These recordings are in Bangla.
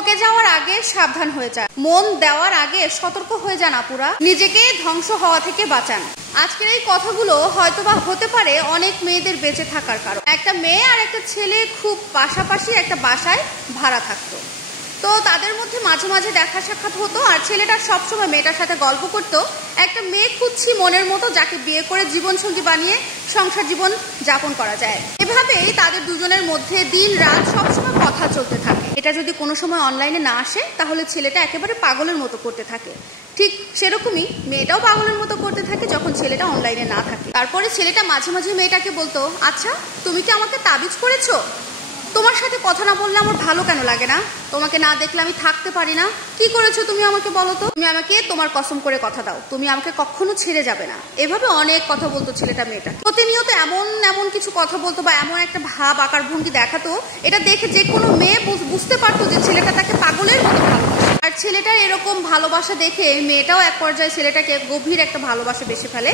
ঠকে যাওয়ার আগে সাবধান হয়ে যান, মন দেওয়ার আগে সতর্ক হয়ে যান আপুরা, নিজেকে ধ্বংস হওয়া থেকে বাঁচান। আজকের এই কথাগুলো হয়তোবা হতে পারে অনেক মেয়েদের বেঁচে থাকার কারণ। একটা মেয়ে আর একটা ছেলে খুব পাশাপাশি একটা বাসায় ভাড়া থাকতো, তো তাদের মধ্যে মাঝে মাঝে দেখা সাক্ষাৎ হতো, আর ছেলেটা সবসময় মেয়েটার সাথে গল্প করতো একটা মেয়ে খুঁজছি মনের মতো যাকে বিয়ে করে জীবনসঙ্গী বানিয়ে সংসার জীবন যাপন করা যায়। এভাবেই তাদের দুজনের মধ্যে দিন রাত সবসময় কথা চলতে থাকে। এটা যদি কোনো সময় অনলাইনে না আসে তাহলে ছেলেটা একেবারে পাগলের মতো করতে থাকে। ঠিক সেরকমই মেয়েটাও পাগলের মতো করতে থাকে যখন ছেলেটা অনলাইনে না থাকে। তারপরে ছেলেটা মাঝে মাঝে মেয়েটাকে বলতো, আচ্ছা তুমি কি আমাকে তাবিজ করেছো? তোমার সাথে কথা না বললে আমার ভালো কেন লাগে না? তোমাকে না দেখলে আমি থাকতে পারি না। কি করেছো তুমি আমাকে বলো তো? তুমি আমাকে তোমার কসম করে কথা দাও, তুমি আমাকে কখনো ছেড়ে যাবে না। এভাবে অনেক কথা বলতো ছেলেটা মেয়েটা। প্রতিনিয়ত এমন এমন কিছু কথা বলতো বা এমন একটা ভাব আকার ভঙ্গি দেখাতো, এটা দেখে যে কোনো মেয়ে বুঝতে পারতো যে ছেলেটা তাকে পাগলের মতো ভালোবাসে। আর ছেলেটার এরকম ভালোবাসা দেখে মেয়েটাও এক পর্যায়ে ছেলেটাকে গভীর একটা ভালোবাসা বেসে ফেলে,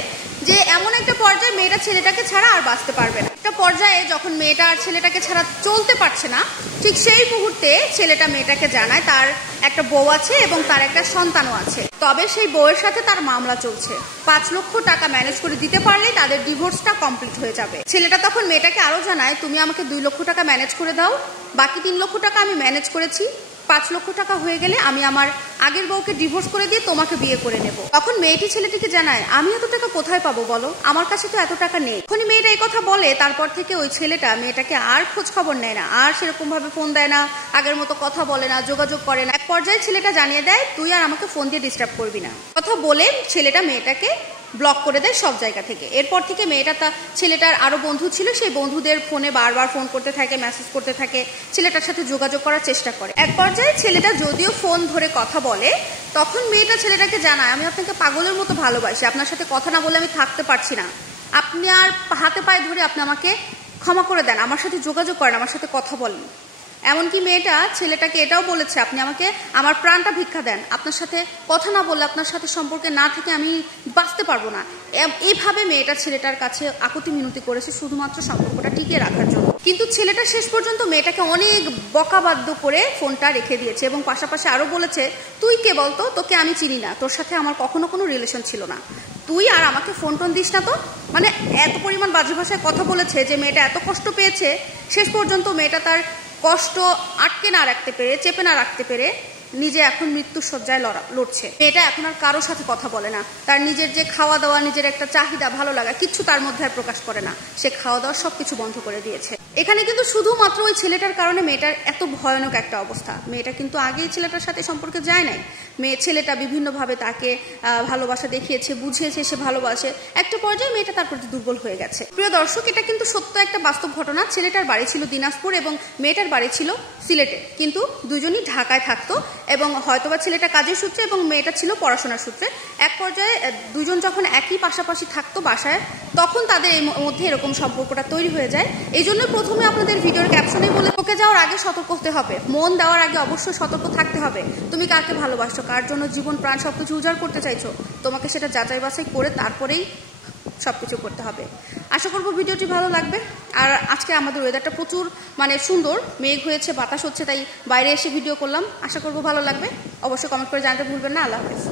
যে এমন একটা পর্যায়ে মেয়েটা ছেলেটাকে ছাড়া আর বাঁচতে পারবে না। একটা পর্যায়ে যখন মেয়েটা আর ছেলেটাকে ছাড়া চলতে পারছে না, ঠিক সেই মুহূর্তে ছেলেটা মেয়েটাকে জানায় তার একটা বউ আছে এবং তার একটা সন্তানও আছে। তবে সেই বউয়ের সাথে তার মামলা চলছে, 5 লক্ষ টাকা ম্যানেজ করে দিতে পারলেই তাদের ডিভোর্সটা কমপ্লিট হয়ে যাবে। ছেলেটা তখন মেয়েটাকে আরো জানায়, তুমি আমাকে 2 লক্ষ টাকা ম্যানেজ করে দাও, বাকি 3 লক্ষ টাকা আমি ম্যানেজ করেছি, 5 লক্ষ টাকা হয়ে গেলে আমি আমার আগের বউকে ডিভোর্স করে দিয়ে তোমাকে বিয়ে করে নেব। তখন মেয়েটি ছেলেটিকে জানায়, আমি এত টাকা কোথায় পাবো বলো, আমার কাছে তো এত টাকা নেই। যখনই মেয়েটা এই কথা বলে তারপর থেকে ওই ছেলেটা মেয়েটাকে আর খোঁজ খবর নেয় না, আর সেরকম ভাবে ফোন দেয় না, আগের মতো কথা বলে না, যোগাযোগ করে না। এক পর্যায়ে ছেলেটা জানিয়ে দেয়, তুই আর আমাকে ফোন দিয়ে ডিস্টার্ব করবি না। কথা বলে ছেলেটা মেয়েটাকে ব্লক করে দেয় সব জায়গা থেকে। এরপর থেকে মেয়েটা ছেলেটার আরো বন্ধু ছিল, সেই বন্ধুদের ফোনে বারবার ফোন করতে থাকে, মেসেজ করতে থাকে, ছেলেটার সাথে যোগাযোগ করার চেষ্টা করে। এক পর্যায়ে ছেলেটা যদিও ফোন ধরে কথা বলে, তখন মেয়েটা ছেলেটাকে জানায়, আমি আপনাকে পাগলের মতো ভালোবাসি, আপনার সাথে কথা না বলে আমি থাকতে পারছি না, আপনি আর হাতে পায়ে ধরে আপনি আমাকে ক্ষমা করে দেন, আমার সাথে যোগাযোগ করেন, আমার সাথে কথা বলেন। এমনকি মেয়েটা ছেলেটাকে এটাও বলেছে, আপনি আমাকে আমার প্রাণটা ভিক্ষা দেন, আপনার সাথে কথা না বললে, আপনার সাথে সম্পর্কে না থেকে আমি বাঁচতে পারবো না। এইভাবে মেয়েটা ছেলেটার কাছে আকুতি মিনতি করেছে শুধুমাত্র সম্পর্কটা টিকিয়ে রাখার জন্য। কিন্তু ছেলেটা শেষ পর্যন্ত মেয়েটাকে অনেক বকাবাদ্য করে ফোনটা রেখে দিয়েছে এবং পাশাপাশি আরো বলেছে, তুই কে বলতো, তোকে আমি চিনি না, তোর সাথে আমার কখনো কোনো রিলেশন ছিল না, তুই আর আমাকে ফোন টোন দিস না তো। মানে এত পরিমাণ বাজে ভাষায় কথা বলেছে যে মেয়েটা এত কষ্ট পেয়েছে। শেষ পর্যন্ত মেয়েটা তার কষ্ট আটকে না রাখতে পেরে, চেপে না রাখতে পেরে নিজে এখন মৃত্যুর শয্যায় লড়ছে। মেয়েটা এখন আর কারোর সাথে কথা বলে না, তার নিজের যে খাওয়া দাওয়া, নিজের একটা চাহিদা, ভালো লাগা কিচ্ছু তার মধ্যে আর প্রকাশ করে না। সে খাওয়া দাওয়া সবকিছু বন্ধ করে দিয়েছে। এখানে কিন্তু শুধুমাত্র ওই ছেলেটার কারণে মেয়েটার এত ভয়ানক একটা অবস্থা। মেয়েটা কিন্তু আগেই ছেলেটার সাথে সম্পর্কে যায় নাই, ছেলেটা বিভিন্নভাবে তাকে ভালোবাসা দেখিয়েছে, বুঝিয়েছে সে ভালোবাসে। একটা পর্যায়ে মেয়েটা তার প্রতি দুর্বল হয়ে গেছে। প্রিয় দর্শক, এটা কিন্তু সত্য একটা বাস্তব ঘটনা। ছেলেটার বাড়ি ছিল দিনাজপুর এবং মেয়েটার বাড়ি ছিল সিলেটে, কিন্তু দুজনই ঢাকায় থাকতো এবং হয়তোবা ছেলেটা কাজের সূত্রে এবং মেয়েটা ছিল পড়াশোনার সূত্রে। এক পর্যায়ে দুজন যখন একই পাশাপাশি থাকতো বাসায়, তখন তাদের এই মধ্যে এরকম সম্পর্কটা তৈরি হয়ে যায়। এই জন্য প্রথমে আপনাদের ভিডিওর ক্যাপশনে বলে, ঠকে যাওয়ার আগে সতর্ক হতে হবে, মন দেওয়ার আগে অবশ্যই সতর্ক থাকতে হবে। তুমি কাকে ভালোবাসো, কার জন্য জীবন প্রাণ সবকিছু উজাড় করতে চাইছো, তোমাকে সেটা যাচাই বাছাই করে তারপরেই সবকিছু করতে হবে। আশা করবো ভিডিওটি ভালো লাগবে। আর আজকে আমাদের ওয়েদারটা প্রচুর সুন্দর, মেঘ হয়েছে, বাতাস হচ্ছে, তাই বাইরে এসে ভিডিও করলাম। আশা করবো ভালো লাগবে। অবশ্যই কমেন্ট করে জানাতে ভুলবেন না। আল্লাহ হাফেজ।